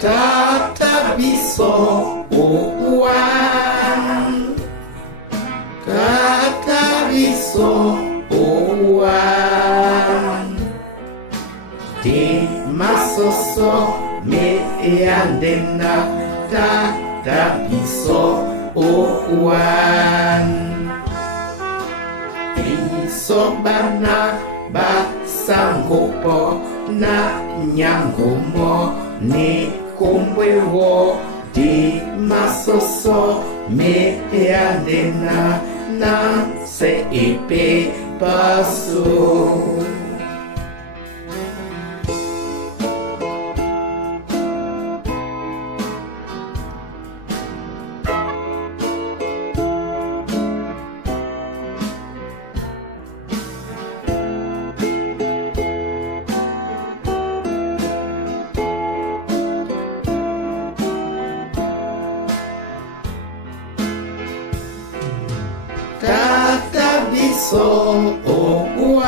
Tata biso owan, tata biso owan. Di masoso me andena tata biso owan. Biso bana basangopo na nyangomo ni kumbwewo. Di masoso me andena na se ipe paso. Tata biso owan,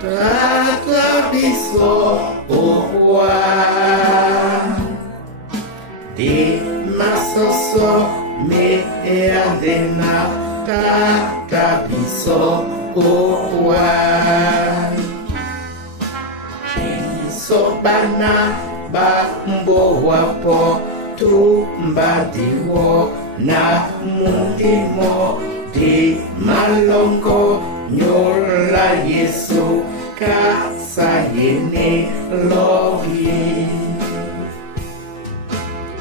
tata biso owan. Di masoso me andena tata biso owan. Biso bana bambo wapo tumbadiwo na mundimo. Di malongo nyola Yesu kasayene logi,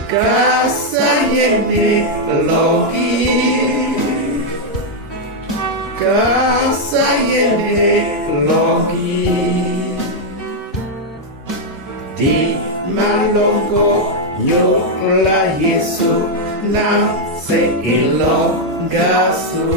kasayene logi, kasayene logi. Di malongo nyola Yesu na se elongasu.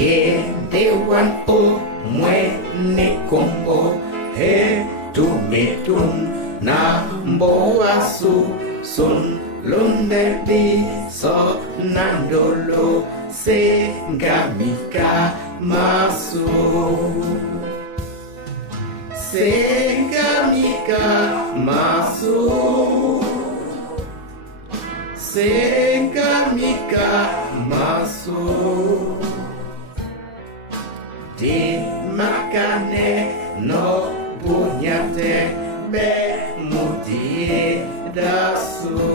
Yende wan o mwene kombo he tumetun na mbo asu sun lunde di so nandolo sengamika masu, sengamika masu, sengamika masu. Di makane no punyate be mudie dasu.